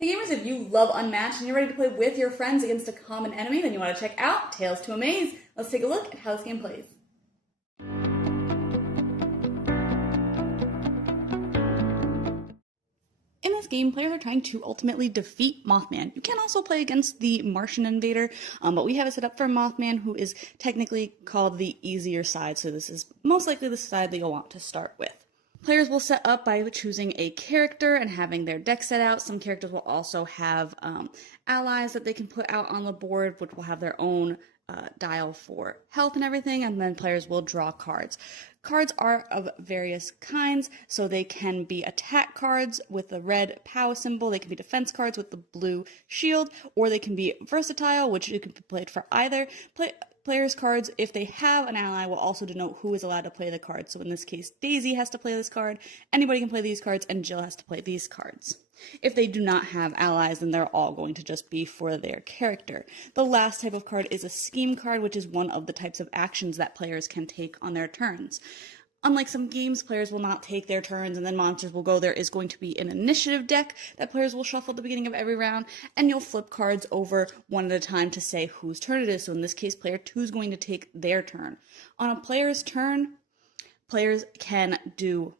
Hey gamers, if you love Unmatched and you're ready to play with your friends against a common enemy, then you want to check out Tales to Amaze. Let's take a look at how this game plays. In this game, players are trying to ultimately defeat Mothman. You can also play against the Martian invader, but we have it set up for Mothman, who is technically called the easier side, so this is most likely the side that you'll want to start with. Players will set up by choosing a character and having their deck set out. Some characters will also have allies that they can put out on the board, which will have their own dial for health and everything, and then players will draw cards. Cards are of various kinds, so they can be attack cards with the red POW symbol, they can be defense cards with the blue shield, or they can be versatile, which you can be played for either. Players' cards, if they have an ally, will also denote who is allowed to play the card. So in this case, Daisy has to play this card, anybody can play these cards, and Jill has to play these cards. If they do not have allies, then they're all going to just be for their character. The last type of card is a scheme card, which is one of the types of actions that players can take on their turns. Unlike some games, players will not take their turns and then monsters will go. There is going to be an initiative deck that players will shuffle at the beginning of every round, and you'll flip cards over one at a time to say whose turn it is. So in this case, player 2 is going to take their turn. On a player's turn, players can do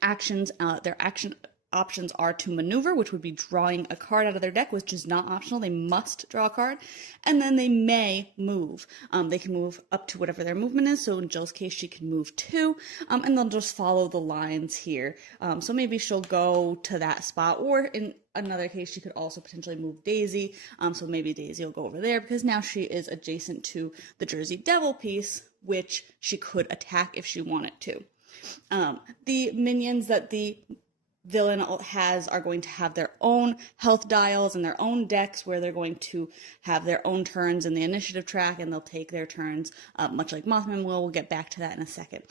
actions. Their action options are to maneuver, which would be drawing a card out of their deck, which is not optional. They must draw a card. And then they may move. They can move up to whatever their movement is. So in Jill's case, she can move 2, and they'll just follow the lines here. So maybe she'll go to that spot, or in another case, she could also potentially move Daisy. So maybe Daisy will go over there because now she is adjacent to the Jersey Devil piece, which she could attack if she wanted to. The minions that the villain has are going to have their own health dials and their own decks where they're going to have their own turns in the initiative track, and they'll take their turns much like Mothman will. We'll get back to that in a second.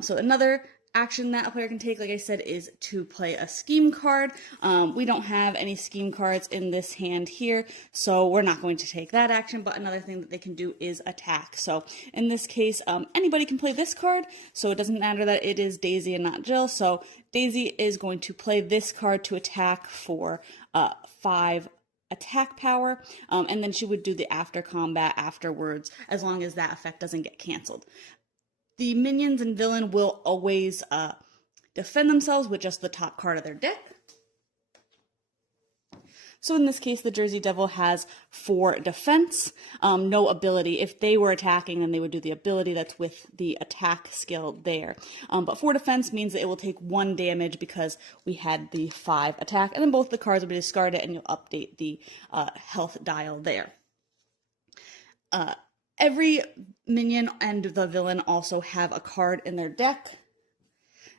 So another action that a player can take, like I said, is to play a scheme card. We don't have any scheme cards in this hand here, so we're not going to take that action, but another thing that they can do is attack. So in this case, anybody can play this card, so it doesn't matter that it is Daisy and not Jill. So Daisy is going to play this card to attack for 5 attack power, and then she would do the after combat afterwards, as long as that effect doesn't get canceled. The minions and villain will always defend themselves with just the top card of their deck. So in this case, the Jersey Devil has 4 defense, no ability. If they were attacking, then they would do the ability that's with the attack skill there. But 4 defense means that it will take 1 damage because we had the 5 attack, and then both the cards will be discarded, and you'll update the health dial there. Every minion and the villain also have a card in their deck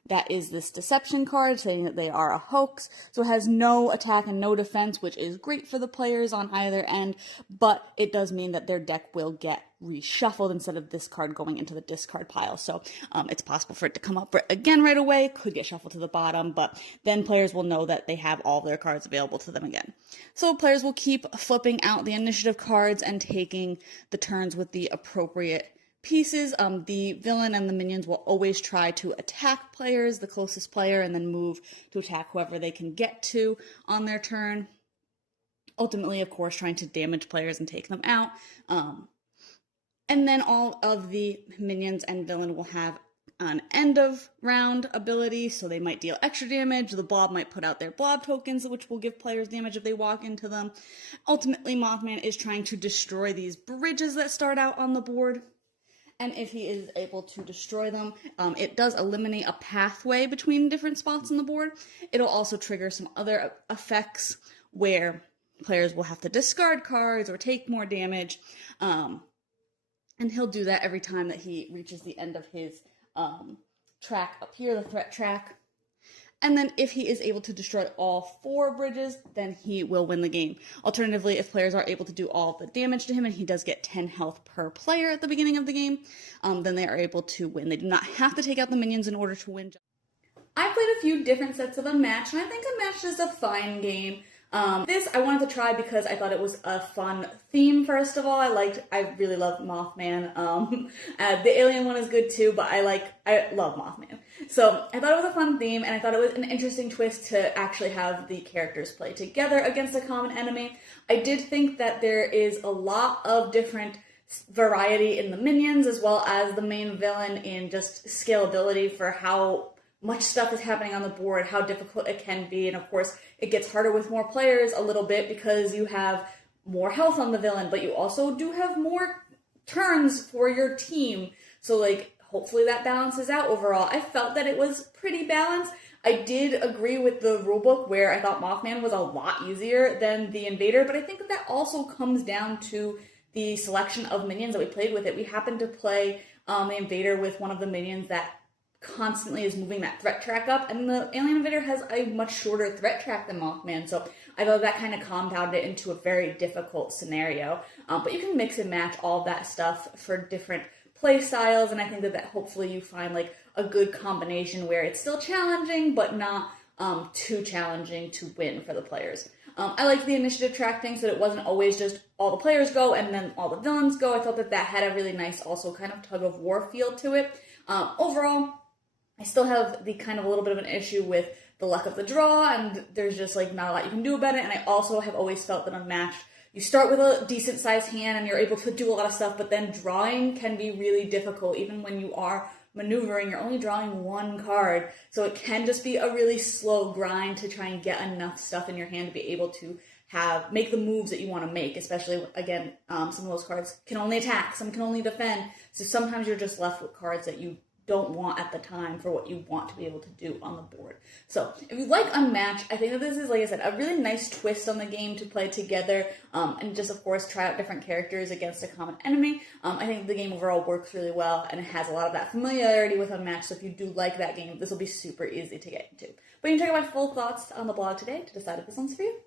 that is this deception card, saying that they are a hoax. So it has no attack and no defense, which is great for the players on either end, but it does mean that their deck will get reshuffled instead of this card going into the discard pile. So it's possible for it to come up again right away, could get shuffled to the bottom, but then players will know that they have all their cards available to them again. So players will keep flipping out the initiative cards and taking the turns with the appropriate pieces. The villain and the minions will always try to attack players, the closest player, and then move to attack whoever they can get to on their turn. Ultimately, of course, trying to damage players and take them out. And then all of the minions and villain will have an end of round ability, so they might deal extra damage. The blob might put out their blob tokens, which will give players damage if they walk into them. Ultimately, Mothman is trying to destroy these bridges that start out on the board. And if he is able to destroy them, it does eliminate a pathway between different spots on the board. It'll also trigger some other effects where players will have to discard cards or take more damage. And he'll do that every time that he reaches the end of his track up here, the threat track. And then if he is able to destroy all 4 bridges, then he will win the game. Alternatively, if players are able to do all the damage to him, and he does get 10 health per player at the beginning of the game, then they are able to win. They do not have to take out the minions in order to win. I've played a few different sets of Unmatched, and I think Unmatched is a fine game. This I wanted to try because I thought it was a fun theme, first of all. I really love Mothman. The alien one is good too, but I love Mothman. So I thought it was a fun theme, and I thought it was an interesting twist to actually have the characters play together against a common enemy. I did think that there is a lot of different variety in the minions, as well as the main villain in just scalability for how much stuff is happening on the board, how difficult it can be, and of course it gets harder with more players a little bit because you have more health on the villain, but you also do have more turns for your team. So like, hopefully that balances out overall. I felt that it was pretty balanced. I did agree with the rulebook where I thought Mothman was a lot easier than the Invader, but I think that also comes down to the selection of minions that we played with it. We happened to play the Invader with one of the minions that constantly is moving that threat track up, and the Alien Invader has a much shorter threat track than Mothman, so I thought that kind of compounded it into a very difficult scenario. But you can mix and match all of that stuff for different play styles, and I think that hopefully you find like a good combination where it's still challenging, but not too challenging to win for the players. I liked the initiative track thing, so that it wasn't always just all the players go and then all the villains go. I thought that had a really nice, also kind of tug of war feel to it. Overall, I still have the kind of a little bit of an issue with the luck of the draw, and there's just like not a lot you can do about it. And I also have always felt that Unmatched, you start with a decent sized hand and you're able to do a lot of stuff, but then drawing can be really difficult. Even when you are maneuvering, you're only drawing one card, so it can just be a really slow grind to try and get enough stuff in your hand to be able to make the moves that you want to make. Especially, again, some of those cards can only attack, some can only defend, so sometimes you're just left with cards that you don't want at the time for what you want to be able to do on the board. So if you like Unmatched, I think that this is, like I said, a really nice twist on the game to play together, and just of course try out different characters against a common enemy. I think the game overall works really well, and it has a lot of that familiarity with Unmatched, so if you do like that game, this will be super easy to get into. But you can check out my full thoughts on the blog today to decide if this one's for you.